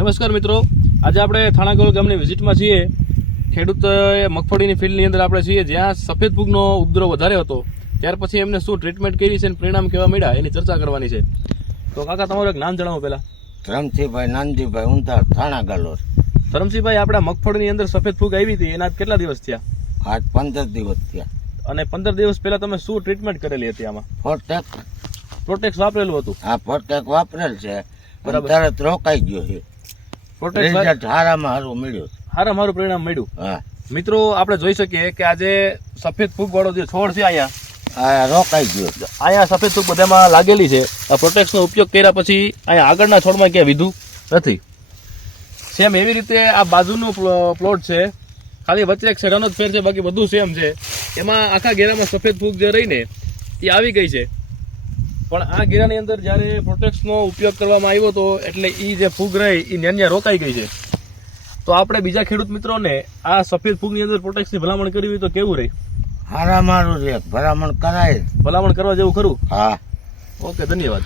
નમસ્કાર મિત્રો. આજે આપણે થાણાગોલ ગામની વિઝિટમાં છીએ. ખેડૂત મગફળીની ફિલ્ડની અંદર આપણે છીએ. જ્યાં સફેદ ફૂગનો ઉપદ્રવ વધારે હતો. ત્યાર પછી એમને શું ટ્રીટમેન્ટ કરી છે અને પરિણામ કેવા મળ્યા એની ચર્ચા કરવાની છે. તો કાકા તમારું એક નામ જણાવો પહેલા. ધરમસિંહભાઈ નાનજીભાઈ ઊંધાર થાણા ગાલોર ધરમસિંહભાઈ આપણા મગફળીની અંદર સફેદ ફૂગ આવી હતી. એના કેટલા દિવસ થયા? આજ પંદર દિવસ થયા. અને પંદર દિવસ પહેલા તમે શું ટ્રીટમેન્ટ કરેલી હતી આમાં? ફોટેક પ્રોટેક્સ વાપરેલું હતું? હા ફોટેક વાપરેલ છે. બરાબર. તરત રોકાઈ ગયો છે. રિઝલ્ટ હારામાં હારું મળ્યું છે. સારા પરિણામ મળ્યું. હા. મિત્રો આપણે જોઈ શકીએ કે આજે સફેદ ફૂગ વાળો જે છોડ છે અહીંયા રોકાઈ ગયો અહીંયા સફેદ ફૂગ બધામાં લાગેલી છે. આ પ્રોટેક્સનો ઉપયોગ કર્યા પછી અહીંયા આગળના છોડમાં ક્યાં વિધું નથી. સેમ એવી રીતે આ બાજુનો પ્લો- પ્લોટ છે. ખાલી વચ્ચે એક શેડાનો જ ફેર છે બાકી બધું સેમ છે. એમાં આખા ઘેરામાં સફેદ ફૂગ જે રહીને એ આવી ગઈ છે. પણ આ ગીરાની અંદર જ્યારે પ્રોટેક્સનો ઉપયોગ કરવામાં આવ્યો હતો એટલે એ જે ફૂગ રહી એ ન્યાન્યા રોકાઈ ગઈ છે. તો આપણે બીજા ખેડૂત મિત્રોને આ સફેદ ફૂગની અંદર પ્રોટેક્સની ભલામણ કરવી હોય તો કેવું રહે? હારા મારું છે ભલામણ કરાય. ભલામણ કરવા જેવું ખરું? હા. ઓકે ધન્યવાદ.